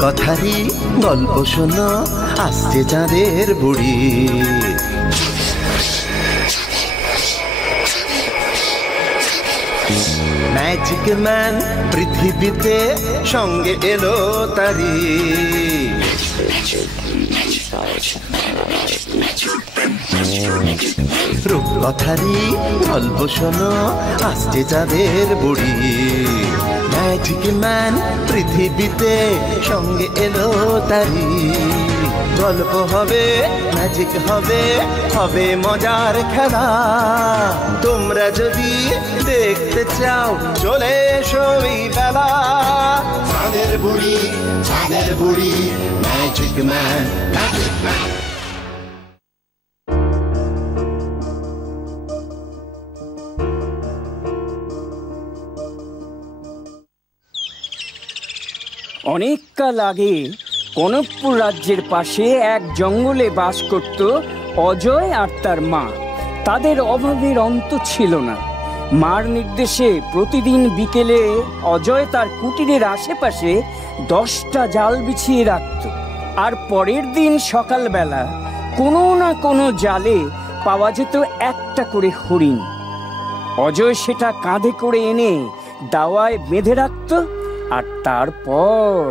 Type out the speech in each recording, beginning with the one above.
রূপকথারই গল্প শোনো, আসছে চাঁদের বুড়ি। ম্যাজিক ম্যান পৃথিবীতে সঙ্গে এলো তারি। রূপকথারই গল্প শোনো, আসছে চাঁদের বুড়ি। ম্যাজিক ম্যান পৃথিবীতে সঙ্গে এলো তারি। গল্প হবে, ম্যাজিক হবে, হবে মজার খেলা। তোমরা যদি দেখতে চাও চলে এসো এই বেলা। চাঁদের বুড়ি, চাঁদের বুড়ি, ম্যাজিক ম্যান, ম্যাজিক ম্যান। অনেক কাল আগে কনকপুর রাজ্যের পাশে এক জঙ্গলে বাস করত অজয় আর তার মা। তাদের অভাবের অন্ত ছিল না। মার নির্দেশে প্রতিদিন বিকেলে অজয় তার কুটিরের আশেপাশে 10টা জাল বিছিয়ে রাখত। আর পরের দিন সকালবেলা কোনো না কোনো জালে পাওয়া যেত একটা করে হরিণ। অজয় সেটা কাঁধে করে এনে দাওয়ায় বেঁধে রাখত। আর তারপর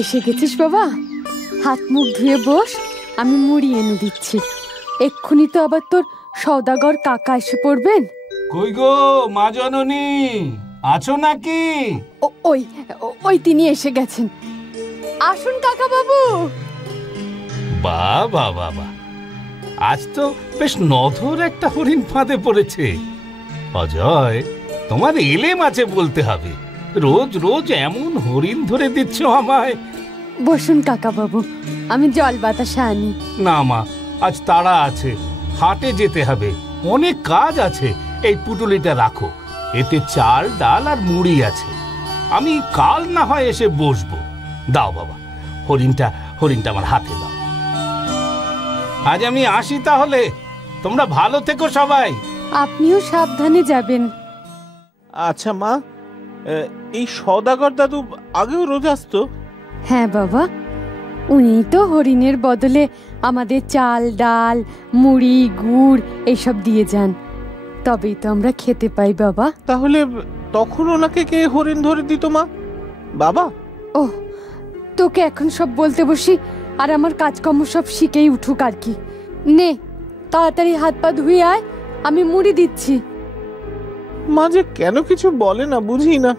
এসে গেছিস বাবা? হাত মুখ ধুয়ে বস, আমি মুড়ি এনে দিচ্ছি। এক্ষুনি তো আবার তোর সওদাগর কাকা এসে পড়বেন। কই গো মা জননী, আছো নাকি? ওই ওই তিনি এসে গেছেন। আসুন কাকা বাবু। বাবা বাবা, আজ তো বেশ নধর একটা হরিণ ফাঁদে পড়েছে। অজয়, তোমার এলেম আছে বলতে হবে। রোজ রোজ এমন হরিণ ধরে দিচ্ছ আমায়। বসুন কাকা বাবু, আমি জল বাতাসা আনি। না মা, আজ তাড়া আছে, হাটে যেতে হবে, অনেক কাজ আছে। এই পুটুলিটা রাখো, এতে চাল ডাল আর মুড়ি আছে। আমি কাল না হয় এসে বসবো। দাও বাবা, হরিণটা আমার হাতে দাও। আজ আমি আসি তাহলে। তোমরা ভালো থেকো সবাই। আপনিও সাবধানে যাবেন। আচ্ছা মা, এই সওদাগর দাদু আগেও রোজ আসতো? হ্যাঁ বাবা, উনি তো হরিণের বদলে আমাদের চাল ডাল মুড়ি গুড় এইসব দিয়ে যান, তবেই তো আমরা খেতে পাই বাবা। তাহলে তখন ওনাকে কে হরিণ ধরে দিত মা? বাবা? ও, তোকে এখন সব বলতে বসি আর আমার কাজকর্ম সব শিখেই উঠুক আর কি। নে তাড়াতাড়ি হাত পা ধুয়ে আয়, আমি মুড়ি দিচ্ছি। মা যে কেন কিছু বলে না বুঝি না।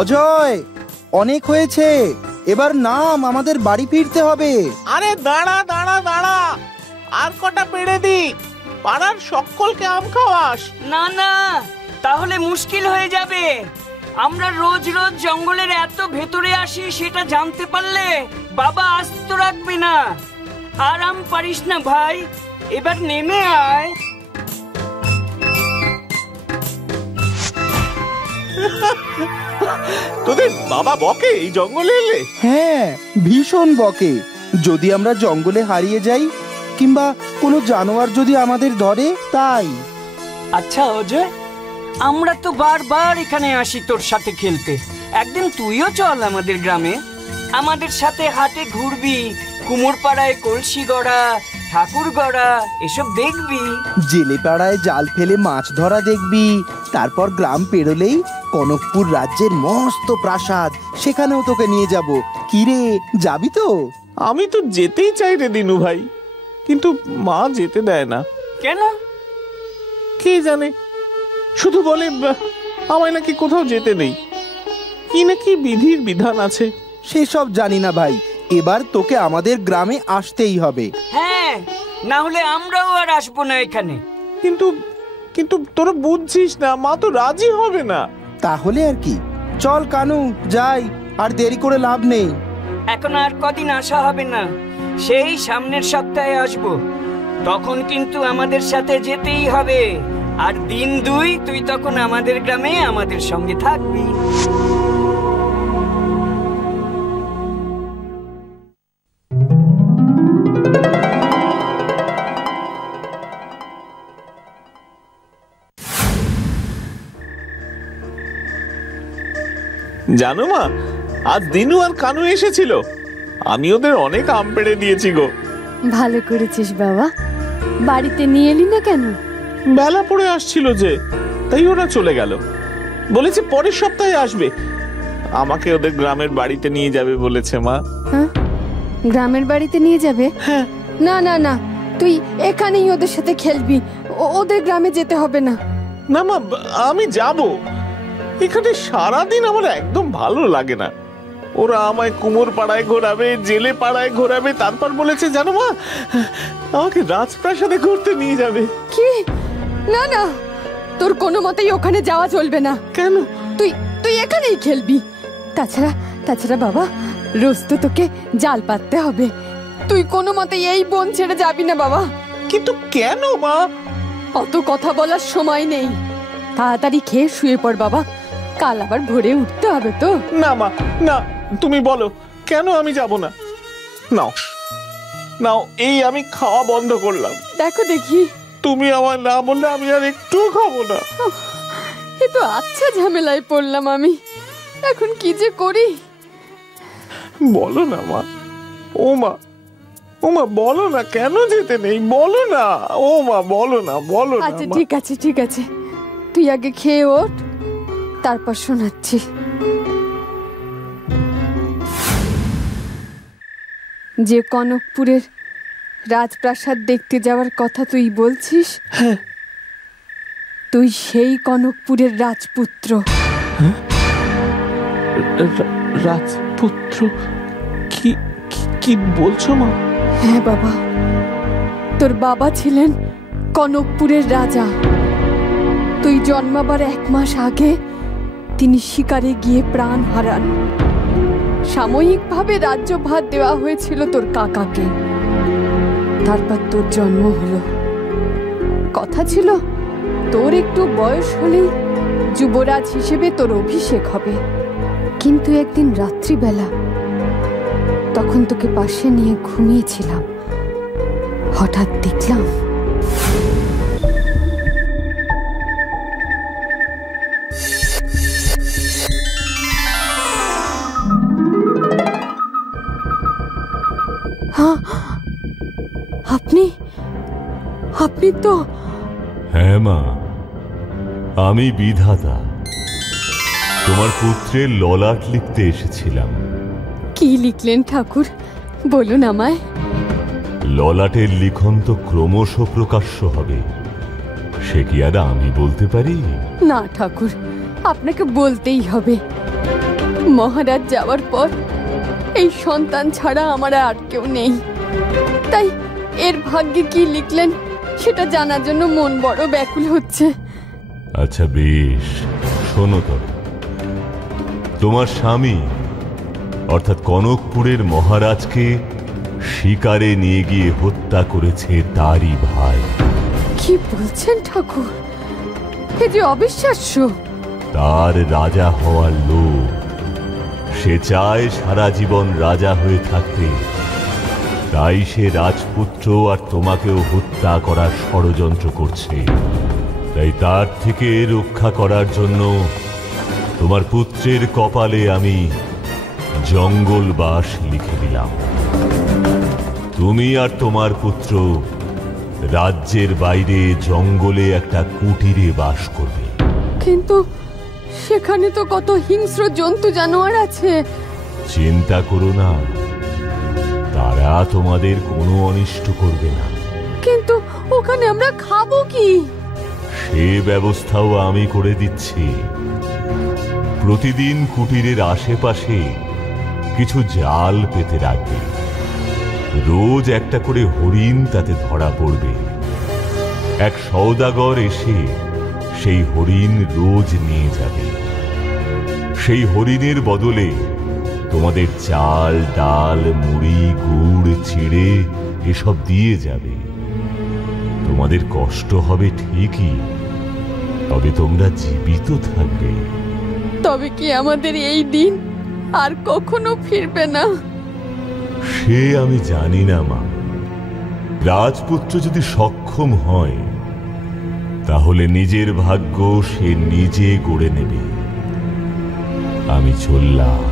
অজয়, অনেক হয়েছে, এবার নাম, আমাদের বাড়ি ফিরতে হবে। আরে দাঁড়া দাঁড়া দাঁড়া, আর কটা পেড়ে দি, পাড়ার সকলকে আম খাওয়াস। না না, তাহলে মুশকিল হয়ে যাবে। আমরা রোজ রোজ জঙ্গলের এত ভেতরে আসি সেটা জানতে পারলে বাবা আস্ত রাখবে না। আরাম পারিস না ভাই, এবার নেমে আয়। তোদের বাবা বকে এই জঙ্গলে এলে? হ্যাঁ, ভীষণ বকে। যদি আমরা জঙ্গলে হারিয়ে যাই কিংবা কোনো জানোয়ার যদি আমাদের ধরে, তাই। আচ্ছা অজয়, আমরা তো বারবার এখানে আসি তোর সাথে খেলতে। একদিন তুইও চল আমাদের গ্রামে, আমাদের সাথে হাটে ঘুরবি, কুমোরপাড়ায় কলসি গড়া, ঠাকুর গড়া এসব দেখবি। জেলে পাড়ায় জাল ফেলে মাছ ধরা দেখবি। তারপর গ্রাম পেরোলেই কনকপুর রাজ্যের মস্ত প্রাসাদ, সেখানেও তোকে নিয়ে যাব। কিরে, যাবি তো? আমি তো যেতেই চাই রে দিনু ভাই, কিন্তু মা যেতে দেয় না। কেন? কে জানে, শুধু বলে আমায় নাকি কোথাও যেতে নেই। কি নাকি বিধির বিধান আছে। সেসব জানি না ভাই, এবার তোকে আমাদের গ্রামে আসতেই হবে। হ্যাঁ, না হলে আমরাও আর আসবো না এখানে। কিন্তু কিন্তু তোরা বুঝছিস না, মা তো রাজি হবে না। তাহলে আর কি, চল কানু যাই, আর দেরি করে লাভ নেই। এখন আর কদিন আসা হবে না, সেই সামনের সপ্তাহে আসবো। তখন কিন্তু আমাদের সাথে যেতেই হবে। আর দিন 2 তুই তখন আমাদের গ্রামে আমাদের সঙ্গে থাকবি। জানো মা, আজ দিনু আর কানু এসেছিল, আমি ওদের অনেক আম পেড়ে দিয়েছি গো। ভালো করেছিস বাবা। বাড়িতে নিয়ে এলি না কেন? বেলা পড়ে আসছিল যে, তাই ওরা চলে গেল। বলেছে পরের সপ্তাহে আসবে। আমাকে ওদের গ্রামের বাড়িতে নিয়ে যাবে বলেছে মা। হ্যাঁ, গ্রামের বাড়িতে নিয়ে যাবে? হ্যাঁ। না না না, তুই এখানেই ওদের সাথে খেলবি, ওদের গ্রামে যেতে হবে না। না মা, আমি যাব। এখানে সারাদিন আমার একদম ভালো লাগে না। ওরা আমায় কুমোর পাড়ায় ঘোরাবে, জেলে পাড়ায় ঘোরাবে, তারপর বলেছে জানো মা, আমাকে রাজপ্রাসাদে ঘুরতে নিয়ে যাবে। কি? না না, তোর কোনো মতেই ওখানে যাওয়া চলবে না। কেন? তুই তুই এখানেই খেলবি। তাছাড়া বাবা, রোজ তো তোকে জাল পাততে হবে। তুই কোনো মতেই এই বন ছেড়ে যাবি না বাবা। কিন্তু কেন মা? অত কথা বলার সময় নেই, তাড়াতাড়ি খেয়ে শুয়ে পড় বাবা, কাল আবার ভোরে উঠতে হবে তো। না মা, না, তুমি বলো কেন আমি যাব না। নাও নাও, এই আমি খাওয়া বন্ধ করলাম। দেখো দেখি, তুমি আমার না বললে আমি আর একটু খাবো না। এ তো আচ্ছা ঝামেলায় পড়লাম আমি, এখন কি যে করি। বলো না মা, ও মা, ও মা, বলো না কেন যেতে নেই, বলো না। ও মা, বলো না, বলো না। আচ্ছা ঠিক আছে ঠিক আছে, তুই আগে খেয়ে ওঠ, তারপর শোনাচ্ছি। যে কনকপুরের রাজপ্রাসাদ দেখতে যাওয়ার কথা তুই বলছিস, তুই সেই কনকপুরের রাজপুত্র। রাজপুত্র? কি কি বলছো মা? হ্যাঁ বাবা, তোর বাবা ছিলেন কনকপুরের রাজা। তুই জন্মাবার 1 মাস আগে তিনি শিকারে গিয়ে প্রাণ হারান। সাময়িকভাবে রাজ্যভার দেওয়া হয়েছিল তোর কাকাকে, তারপর তোর জন্ম হলো। কথা ছিল তোর একটু বয়স হলেই যুবরাজ হিসেবে তোর অভিষেক হবে। কিন্তু একদিন রাত্রিবেলা, তখন তোকে পাশে নিয়ে ঘুমিয়েছিলাম, হঠাৎ দেখলাম আপনি তো। হ্যাঁ মা, আমি বিধাতা। তোমার পুত্রের ললাট লিখতে এসেছিলাম। কি লিখলেন ঠাকুর, বলুন আমায়। ললাটের লিখন তো ক্রমশ প্রকাশ্য হবে, সে কি আর আমি বলতে পারি? না ঠাকুর, আপনাকে বলতেই হবে। মহারাজ যাওয়ার পর এই সন্তান ছাড়া আমার আর কেউ নেই, তাই এর ভাগ্যে কি লিখলেন সেটা জানার জন্য মন বড় ব্যাকুল হচ্ছে। আচ্ছা বেশ, শোনো তো। তোমার স্বামী অর্থাৎ কনকপুরের মহারাজকে শিকারে নিয়ে গিয়ে হত্যা করেছে তারই ভাই। কি বলছেন ঠাকুর, এ যে অবিশ্বাস্য। তার রাজা হওয়ার লোভ, সে চায় সারা জীবন রাজা হয়ে থাকতে, তাই সে রাজপুত্র আর তোমাকেও হত্যা করার ষড়যন্ত্র করছে। তাই তার থেকে রক্ষা করার জন্য তোমার পুত্রের কপালে আমি জঙ্গলবাস লিখে দিলাম। তুমি আর তোমার পুত্র রাজ্যের বাইরে জঙ্গলে একটা কুটিরে বাস করবে। কিন্তু সেখানে তো কত হিংস্র জন্তু জানোয়ার আছে। চিন্তা করো না, তারা তোমাদের কোনো অনিষ্ট করবে না। কিন্তু ওখানে আমরা খাবো কি? সে ব্যবস্থাও আমি করে দিচ্ছি। প্রতিদিন কুটিরের আশেপাশে কিছু জাল পেতে রাখবে। রোজ একটা করে হরিণ তাতে ধরা পড়বে। এক সওদাগর এসে সেই হরিণ রোজ নিয়ে যাবে। সেই হরিণের বদলে তোমাদের চাল, ডাল, মুড়ি, গুড়, চিড়ে এসব দিয়ে যাবে। তোমাদের কষ্ট হবে ঠিকই, তবে তোমরা জীবিত থাকবে। তবে কি আমাদের এই দিন আর কখনো ফিরবে না? সে আমি জানি না মা। রাজপুত্র যদি সক্ষম হয়, তাহলে নিজের ভাগ্য সে নিজে গড়ে নেবে। আমি চললাম।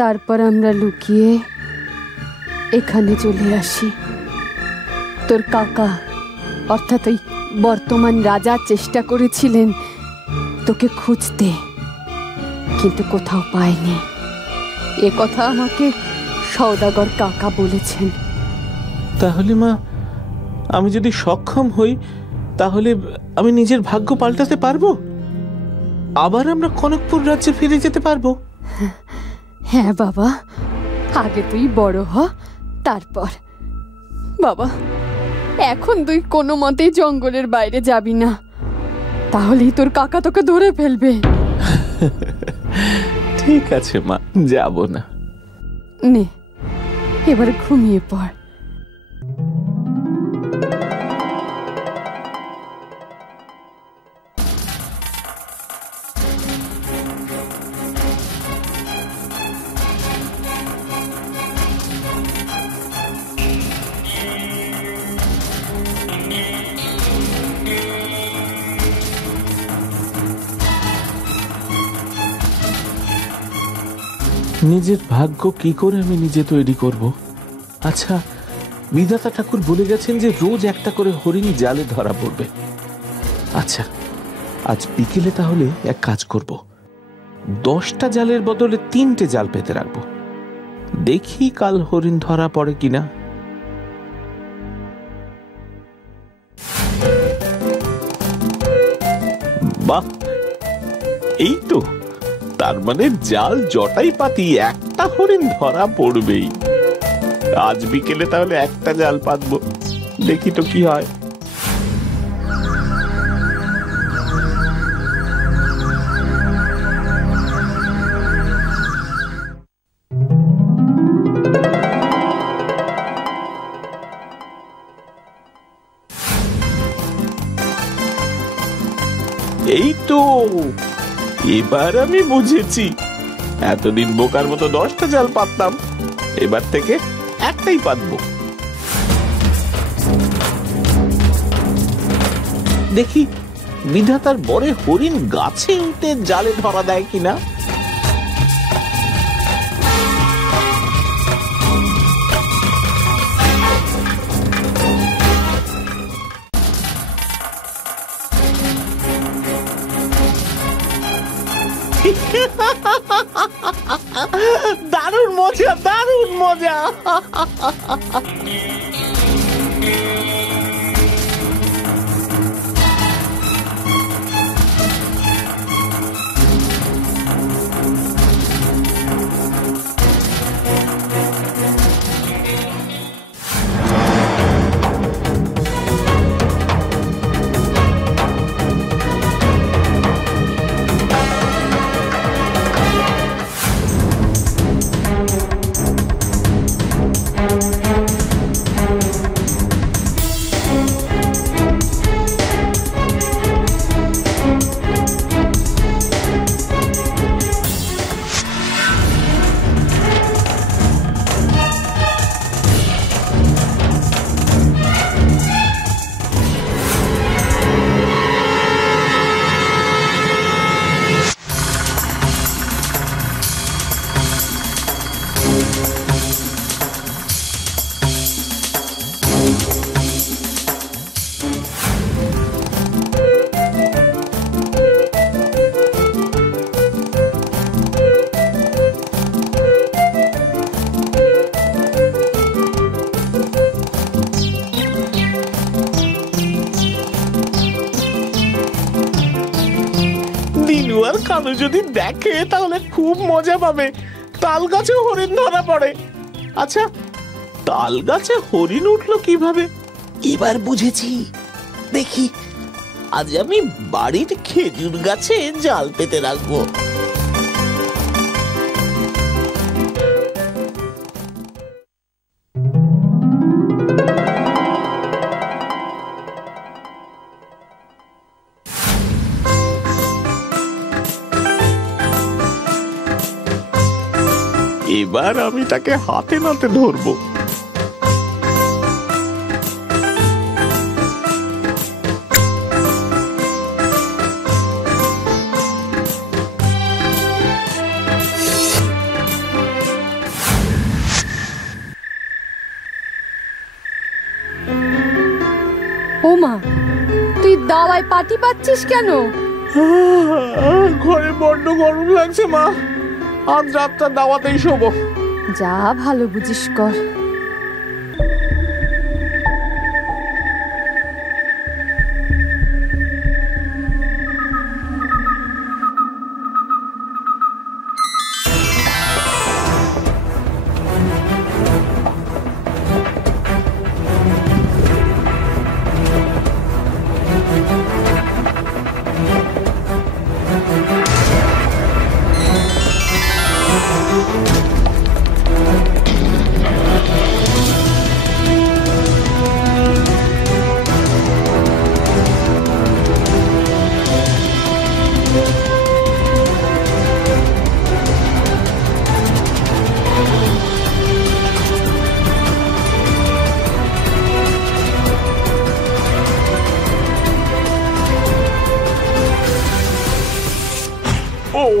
তারপর আমরা লুকিয়ে এখানে চলে আসি। তোর কাকা অর্থাৎ ওই বর্তমান রাজা চেষ্টা করেছিলেন তোকে খুঁজতে, কিন্তু কোথাও পায়নি। এ কথা আমাকে সওদাগর কাকা বলেছেন। তাহলে মা, আমি যদি সক্ষম হই তাহলে আমি নিজের ভাগ্য পাল্টাতে পারবো, আবার আমরা কনকপুর রাজ্যে ফিরে যেতে পারবো। হ্যাঁ বাবা, আগে তুই বড় হ, তারপর। বাবা, এখন তুই কোনো মতেই জঙ্গলের বাইরে যাবি না, তাহলেই তোর কাকা তোকে ধরে ফেলবে। ঠিক আছে মা, যাব না। নে, এবার ঘুমিয়ে পড়। নিজের ভাগ্য কি করে আমি নিজে তৈরি করব? আচ্ছা, বিধাতা ঠাকুর বলে গেছেন যে রোজ একটা করে হরিণ জালে ধরা পড়বে। আচ্ছা, আজ বিকেলে তাহলে এক কাজ করব, 10টা জালের বদলে 3টে জাল পেতে রাখবো। দেখি কাল হরিণ ধরা পড়ে কিনা। বাহ, এই তো, তার মানে জাল জটাই পাতি একটা হরিণ ধরা পড়বেই। আজ বিকেলে তাহলে একটা জাল পাতবো, দেখি তো কি হয়। এই তো, এবার আমি বুঝেছি। এতদিন বোকার মতো 10টা জাল পাততাম, এবার থেকে একটাই পাতবো। দেখি বিধাতার বরে হরিণ গাছে উঠে জালে ধরা দেয় কিনা। দারুণ মজা, দারুণ মজা। কানু যদি দেখে তাহলে খুব মজা পাবে। তাল গাছে হরিণ ধরা পড়ে। আচ্ছা, তাল গাছে হরিণ উঠলো কিভাবে? এবার বুঝেছি। দেখি আজ আমি বাড়ির খেজুর গাছে জাল পেতে রাখবো। এবার আমি তাকে হাতে নাতে ধরবো। ও মা, তুই দাওয়ায় পাটি পাচ্ছিস কেন? ঘরে বড্ড গরম লাগছে মা, আজ রাতটা দাওয়াতেই শোবো। যা ভালো বুঝিস কর।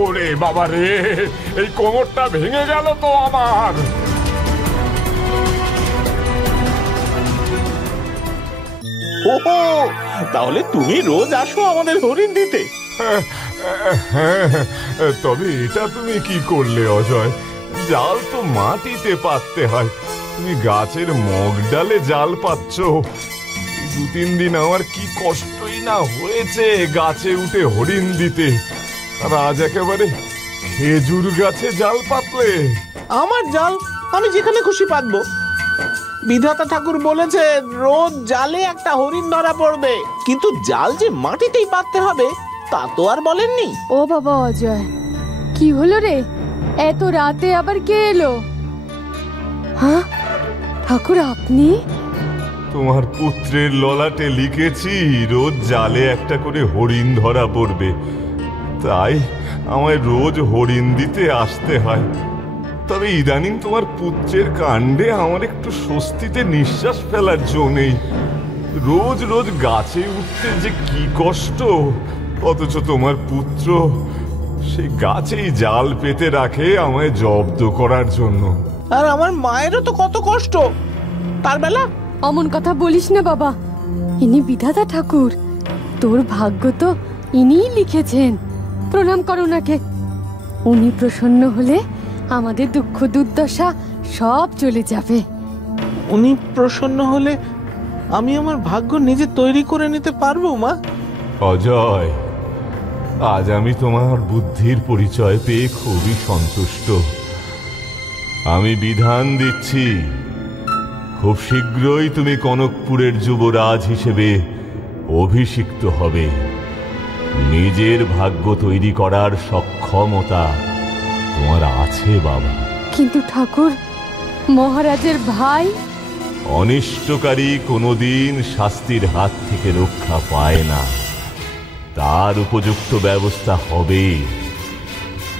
ওরে বাবা রে, এই কোমরটা ভেঙে গেল তো আমার। ওহো, তাহলে তুমি রোজ আসো আমাদের হরিণ দিতে? তবে এটা তুমি কি করলে অজয়? জাল তো মাটিতে পাততে হয়, তুমি গাছের মগ ডালে জাল পাচ্ছ। 2-3 দিন আমার কি কষ্টই না হয়েছে গাছে উঠে হরিণ দিতে, আর আজ একেবারে খেজুর গাছে জাল পাতলে। আমার জাল আমি যেখানে খুশি পাতবো। বিধাতা ঠাকুর বলেছে রোজ জালে একটা হরিণ ধরা পড়বে, কিন্তু জাল যে মাটিতেই পাততে হবে তা তো আর বলেননি। ও বাবা অজয়, কি হলো রে? এত রাতে আবার কে এলো? হ্যাঁ ঠাকুর, আপনি? তোমার পুত্রের ললাটে লিখেছি রোজ জালে একটা করে হরিণ ধরা পড়বে, তাই আমায় রোজ হরিণ দিতে আসতে হয়। তবে ইদানিং তোমার পুত্রের কাণ্ডে আমার একটু স্বস্তিতে নিঃশ্বাস ফেলার জো নেই। রোজ রোজ গাছে উঠতে যে কি কষ্ট, অথচ তোমার পুত্র সে গাছেই জাল পেতে রাখে আমায় জব্দ করার জন্য। আর আমার মায়েরও তো কত কষ্ট তার বেলা। অমন কথা বলিস না বাবা, ইনি বিধাতা ঠাকুর, তোর ভাগ্য তো ইনিই লিখেছেন। প্রণাম করো ওনাকে। উনি প্রসন্ন হলে আমাদের দুঃখ দুর্দশা সব চলে যাবে। উনি প্রসন্ন হলে আমি আমার ভাগ্য নিজে তৈরি করে নিতে পারবো মা। অজয়, আজ আমি তোমার বুদ্ধির পরিচয় পেয়ে খুবই সন্তুষ্ট। আমি বিধান দিচ্ছি, খুব শীঘ্রই তুমি কনকপুরের যুবরাজ হিসেবে অভিষিক্ত হবে। নিজের ভাগ্য তৈরি করার সক্ষমতা তোমার আছে বাবা। কিন্তু ঠাকুর, মহারাজের ভাই? অনিষ্টকারী কোনোদিন শাস্তির হাত থেকে রক্ষা পায় না, তার উপযুক্ত ব্যবস্থা হবে।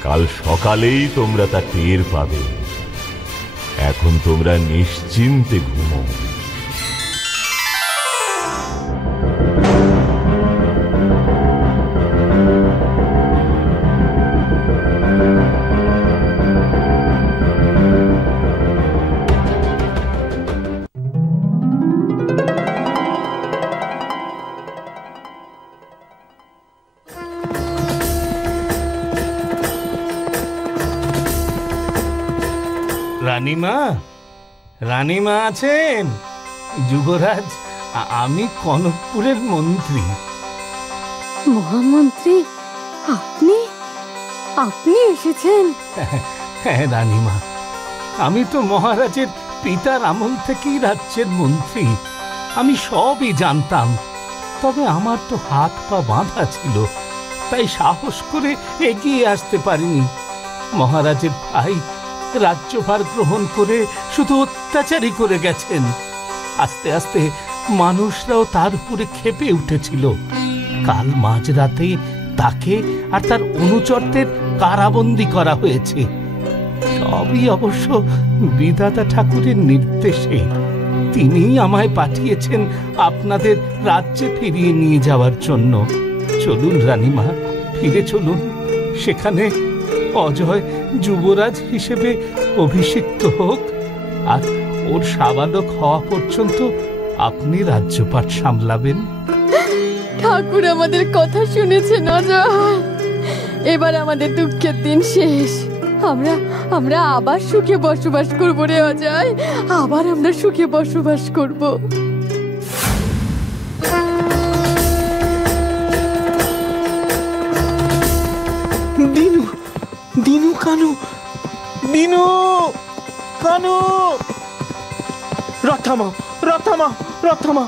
কাল সকালেই তোমরা তা টের পাবে। এখন তোমরা নিশ্চিন্তে ঘুমো। রানীমা, রানীমা আছেন? যুবরাজ, আমি কনকপুরের মন্ত্রী। মহামন্ত্রী আপনি? আপনি এসেছেন? হ্যাঁ রানীমা, আমি তো মহারাজের পিতার আমল থেকেই রাজ্যের মন্ত্রী। আমি সবই জানতাম, তবে আমার তো হাত পা বাঁধা ছিল, তাই সাহস করে এগিয়ে আসতে পারিনি। মহারাজের ভাই রাজ্যভার গ্রহণ করে শুধু অত্যাচারই করে গেছেন। আস্তে আস্তে মানুষরাও তার উপরে ক্ষেপে উঠেছিল। কাল মাঝরাতে তাকে আর তার অনুচরদের কারাবন্দী করা হয়েছে। সবই অবশ্য বিধাতা ঠাকুরের নির্দেশে। তিনি আমায় পাঠিয়েছেন আপনাদের রাজ্যে ফিরিয়ে নিয়ে যাওয়ার জন্য। চলুন রানীমা, ফিরে চলুন। সেখানে অজয় যুবরাজ হিসেবে অভিষিক্ত হোক, আর ওর সাবালক হওয়া পর্যন্ত আপনি রাজ্যপাট সামলাবেন। ঠাকুর আমাদের কথা শুনেছেন অজয়। এবার আমাদের দুঃখের দিন শেষ। আমরা আবার সুখে বসবাস করবো রে অজয়, আবার আমরা সুখে বসবাস করব। দিনু, দিনু কানু, দিনু কানু, রথমা রথমা রথমা।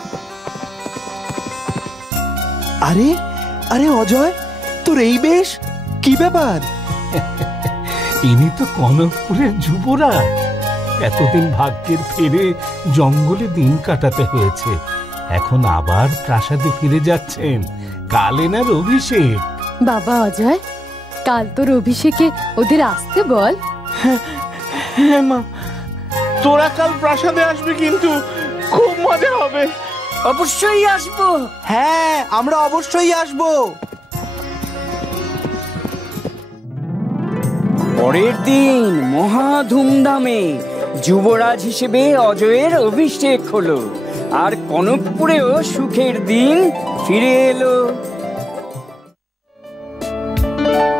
আরে আরে অজয়, তোর এই বেশ, কি ব্যাপার? ইনি তো কনকপুরের যুবরাজ। এতদিন ভাগ্যের ফেরে জঙ্গলে দিন কাটাতে হয়েছে, এখন আবার প্রাসাদে ফিরে যাচ্ছেন। কাল এনার অভিষেক। বাবা অজয়, কাল তোর অভিষেকে ওদের আসতে বল। হ্যাঁ মা, তোরা কাল প্রাসাদে আসবি, কিন্তু খুব মজা হবে। অবশ্যই আসবো। হ্যাঁ, আমরা অবশ্যই আসবো। পরের দিন মহা ধুমধামে যুবরাজ হিসেবে অজয়ের অভিষেক হলো, আর কনকপুরেও সুখের দিন ফিরে এলো।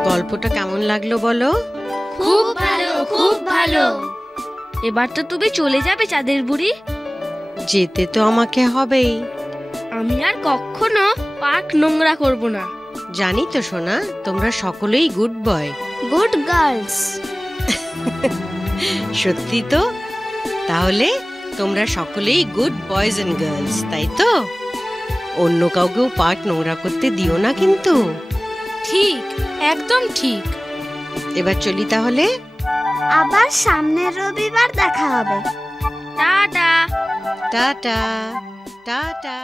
গল্পটা কেমন লাগলো বলো? খুব ভালো, খুব ভালো। এবার তো তুমি চলে যাবে চাঁদের বুড়ি। যেতে তো আমাকে হবেই। আমি আর কখনো পার্ক নোংরা করব না। জানি তো সোনা, তোমরা সকলেই গুড বয়, গুড গার্লস। সত্যি তো? তাহলে তোমরা সকলেই গুড বয়েজ এন্ড গার্লস, তাই তো? অন্য কাউকেও পার্ক নোংরা করতে দিও না কিন্তু। ঠিক, একদম ঠিক। এবার চলি তাহলে। আবার সামনের রবিবার দেখা হবে। Tata tata tata.